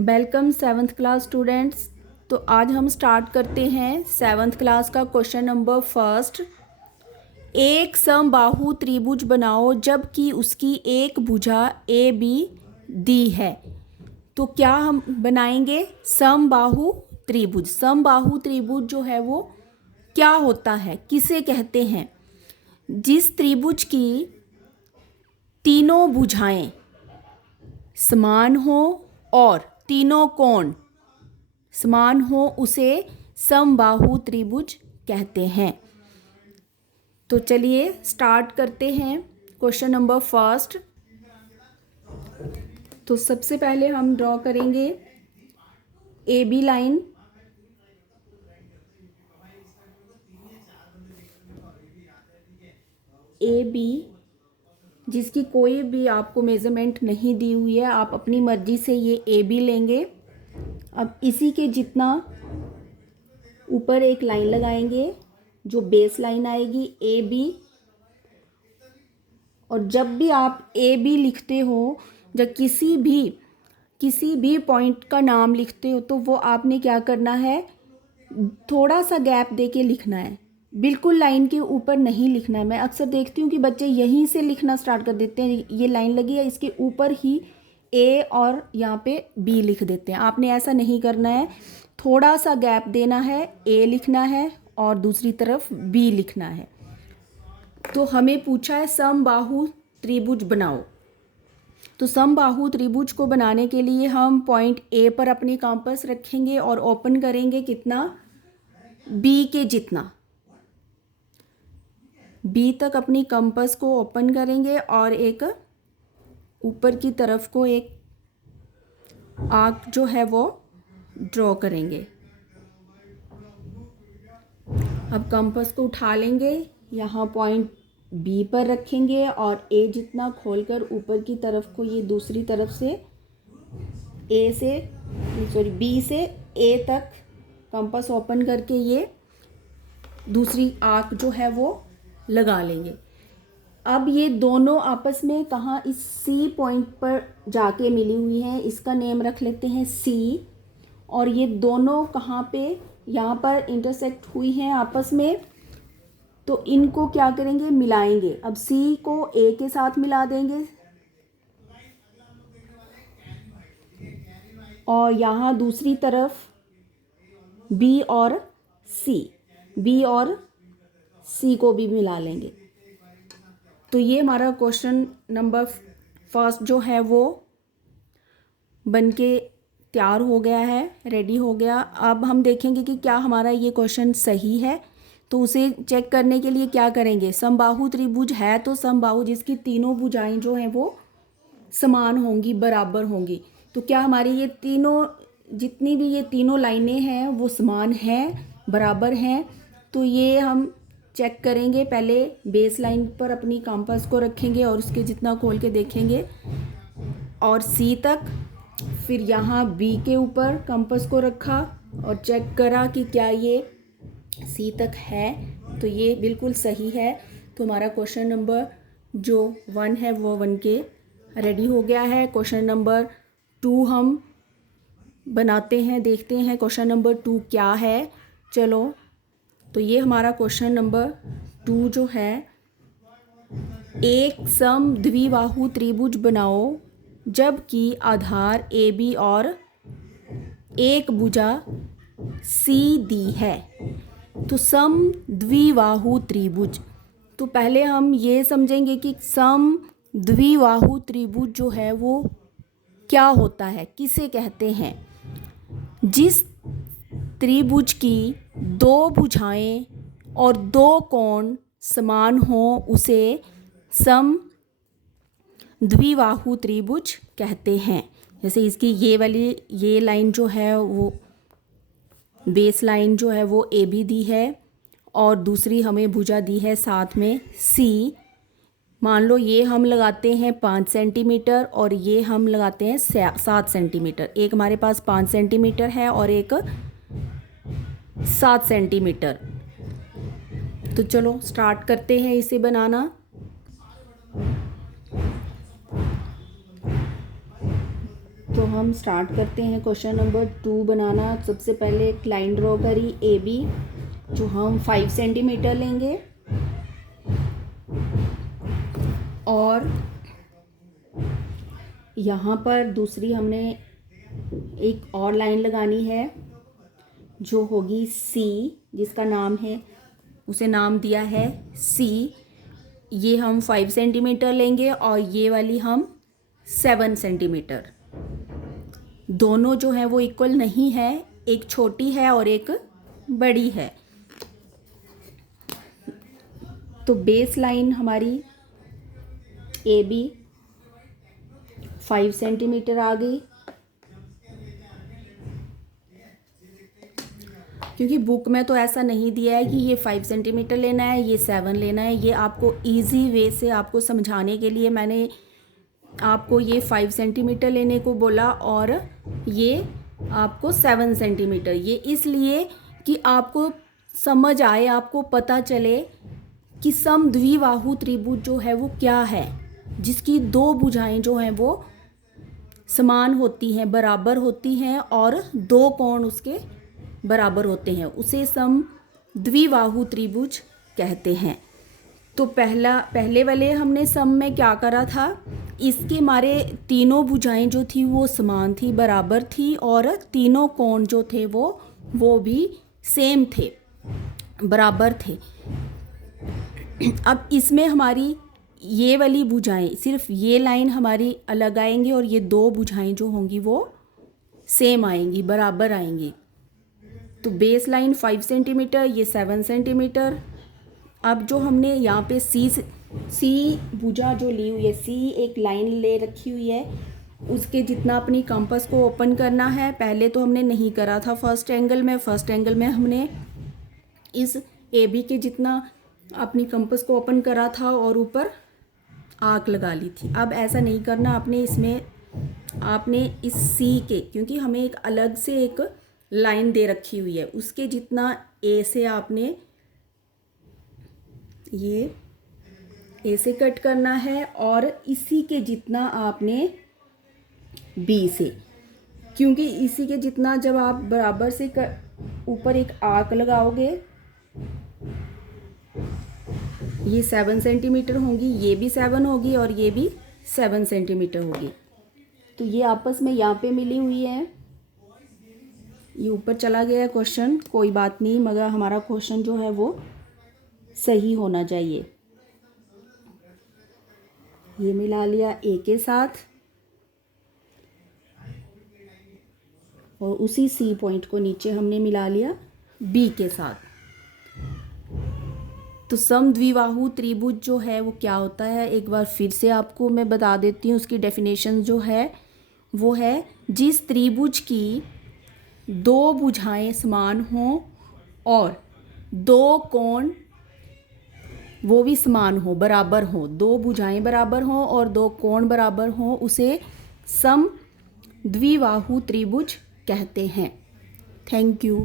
Welcome seventh class students. तो आज हम स्टार्ट करते हैं सेवन्थ क्लास का क्वेश्चन नंबर फर्स्ट। एक समबाहु त्रिभुज बनाओ जबकि उसकी एक भुजा ए बी दी है। तो क्या हम बनाएंगे समबाहु त्रिभुज। समबाहु त्रिभुज जो है वो क्या होता है, किसे कहते हैं? जिस त्रिभुज की तीनों भुजाएं समान हो और तीनों कोण समान हो उसे समबाहु त्रिभुज कहते हैं। तो चलिए स्टार्ट करते हैं क्वेश्चन नंबर फर्स्ट। तो सबसे पहले हम ड्रॉ करेंगे A B line. A B जिसकी कोई भी आपको मेजरमेंट नहीं दी हुई है, आप अपनी मर्जी से ये ए बी लेंगे। अब इसी के जितना ऊपर एक लाइन लगाएंगे जो बेस लाइन आएगी ए बी। और जब भी आप ए बी लिखते हो, जब किसी भी पॉइंट का नाम लिखते हो, तो वो आपने क्या करना है, थोड़ा सा गैप देके लिखना है, बिल्कुल लाइन के ऊपर नहीं लिखना है। मैं अक्सर देखती हूँ कि बच्चे यहीं से लिखना स्टार्ट कर देते हैं, ये लाइन लगी है इसके ऊपर ही ए और यहाँ पे बी लिख देते हैं। आपने ऐसा नहीं करना है, थोड़ा सा गैप देना है, ए लिखना है और दूसरी तरफ बी लिखना है। तो हमें पूछा है समबाहु त्रिभुज बनाओ। तो समबाहु त्रिभुज को बनाने के लिए हम पॉइंट ए पर अपनी कंपास रखेंगे और ओपन करेंगे कितना, बी के जितना। बी तक अपनी कंपास को ओपन करेंगे और एक ऊपर की तरफ को एक आर्क जो है वो ड्रॉ करेंगे। अब कंपास को उठा लेंगे, यहाँ पॉइंट बी पर रखेंगे और ए जितना खोलकर ऊपर की तरफ को ये दूसरी तरफ से बी से ए तक कंपास ओपन करके ये दूसरी आर्क जो है वो लगा लेंगे। अब ये दोनों आपस में कहाँ, इस सी पॉइंट पर जाके मिली हुई हैं, इसका नेम रख लेते हैं सी। और ये दोनों कहाँ पे, यहाँ पर इंटरसेक्ट हुई हैं आपस में, तो इनको क्या करेंगे, मिलाएंगे। अब सी को ए के साथ मिला देंगे और यहाँ दूसरी तरफ बी और सी को भी मिला लेंगे। तो ये हमारा क्वेश्चन नंबर फर्स्ट जो है वो बनके तैयार हो गया है, रेडी हो गया। अब हम देखेंगे कि क्या हमारा ये क्वेश्चन सही है। तो उसे चेक करने के लिए क्या करेंगे, समबाहु त्रिभुज है तो समबाहु जिसकी तीनों भुजाएं जो हैं वो समान होंगी, बराबर होंगी। तो क्या हमारी ये तीनों, जितनी भी ये तीनों लाइनें हैं वो समान हैं, बराबर हैं। तो ये हम चेक करेंगे, पहले बेस लाइन पर अपनी कंपास को रखेंगे और उसके जितना खोल के देखेंगे और सी तक, फिर यहाँ बी के ऊपर कंपास को रखा और चेक करा कि क्या ये सी तक है, तो ये बिल्कुल सही है। तो हमारा क्वेश्चन नंबर जो 1 है वो 1 के रेडी हो गया है। क्वेश्चन नंबर 2 हम बनाते हैं, देखते हैं क्वेश्चन नंबर 2 क्या है। चलो, तो ये हमारा क्वेश्चन नंबर 2 जो है, एक सम द्विबाहु त्रिभुज बनाओ जबकि आधार ए बी और एक भुजा सी दी है। तो सम द्विबाहु त्रिभुज, तो पहले हम ये समझेंगे कि सम द्विबाहु त्रिभुज जो है वो क्या होता है, किसे कहते हैं। जिस त्रिभुज की दो भुजाएं और दो कोण समान हो उसे सम द्विबाहु त्रिभुज कहते हैं। जैसे इसकी ये लाइन जो है वो बेस लाइन जो है वो ए बी दी है और दूसरी हमें भुजा दी है साथ में सी। मान लो ये हम लगाते हैं 5 सेंटीमीटर और ये हम लगाते हैं 7 सेंटीमीटर। एक हमारे पास 5 सेंटीमीटर है और एक 7 सेंटीमीटर। तो चलो स्टार्ट करते हैं इसे बनाना। तो हम स्टार्ट करते हैं क्वेश्चन नंबर 2 बनाना। सबसे पहले एक लाइन ड्रॉ करी ए बी, जो हम 5 सेंटीमीटर लेंगे और यहाँ पर दूसरी हमने एक और लाइन लगानी है जो होगी सी, जिसका नाम है, उसे नाम दिया है सी। ये हम 5 सेंटीमीटर लेंगे और ये वाली हम 7 सेंटीमीटर। दोनों जो है वो इक्वल नहीं है, एक छोटी है और एक बड़ी है। तो बेस लाइन हमारी ए बी 5 सेंटीमीटर आ गई। क्योंकि बुक में तो ऐसा नहीं दिया है कि ये 5 सेंटीमीटर लेना है, ये 7 लेना है। ये आपको इजी वे से आपको समझाने के लिए मैंने आपको ये 5 सेंटीमीटर लेने को बोला और ये आपको 7 सेंटीमीटर। ये इसलिए कि आपको समझ आए, आपको पता चले कि समद्विबाहु त्रिभुज जो है वो क्या है, जिसकी दो भुजाएं जो हैं वो समान होती हैं, बराबर होती हैं और दो कोण उसके बराबर होते हैं, उसे समद्विबाहु त्रिभुज कहते हैं। तो पहले वाले हमने सम में क्या करा था, इसके हमारे तीनों भुजाएं जो थी वो समान थी, बराबर थी और तीनों कोण जो थे वो भी सेम थे, बराबर थे। अब इसमें हमारी ये वाली भुजाएं, सिर्फ ये लाइन हमारी अलग आएंगी और ये दो भुजाएं जो होंगी वो सेम आएंगी, बराबर आएंगी। तो बेस लाइन 5 सेंटीमीटर, ये 7 सेंटीमीटर। अब जो हमने यहाँ पे सी भुजा जो ली हुई है, सी एक लाइन ले रखी हुई है, उसके जितना अपनी कंपास को ओपन करना है। पहले तो हमने नहीं करा था फर्स्ट एंगल में हमने इस ए बी के जितना अपनी कंपास को ओपन करा था और ऊपर आर्क लगा ली थी। अब ऐसा नहीं करना आपने इस सी के, क्योंकि हमें एक अलग से एक लाइन दे रखी हुई है, उसके जितना ए से आपने ये ए से कट करना है और इसी के जितना आपने बी से, क्योंकि इसी के जितना जब आप बराबर से ऊपर एक आर्क लगाओगे, ये 7 सेंटीमीटर होंगी, ये भी 7 होगी और ये भी 7 सेंटीमीटर होगी। तो ये आपस में यहाँ पे मिली हुई है। ये ऊपर चला गया है क्वेश्चन, कोई बात नहीं, मगर हमारा क्वेश्चन जो है वो सही होना चाहिए। ये मिला लिया ए के साथ और उसी सी पॉइंट को नीचे हमने मिला लिया बी के साथ। तो समद्विबाहु त्रिभुज जो है वो क्या होता है, एक बार फिर से आपको मैं बता देती हूँ। उसकी डेफिनेशन जो है वो है, जिस त्रिभुज की दो भुजाएं समान हों और दो कोण वो भी समान हो, बराबर हो, दो भुजाएं बराबर हों और दो कोण बराबर हों, उसे समद्विबाहु त्रिभुज कहते हैं। Thank you.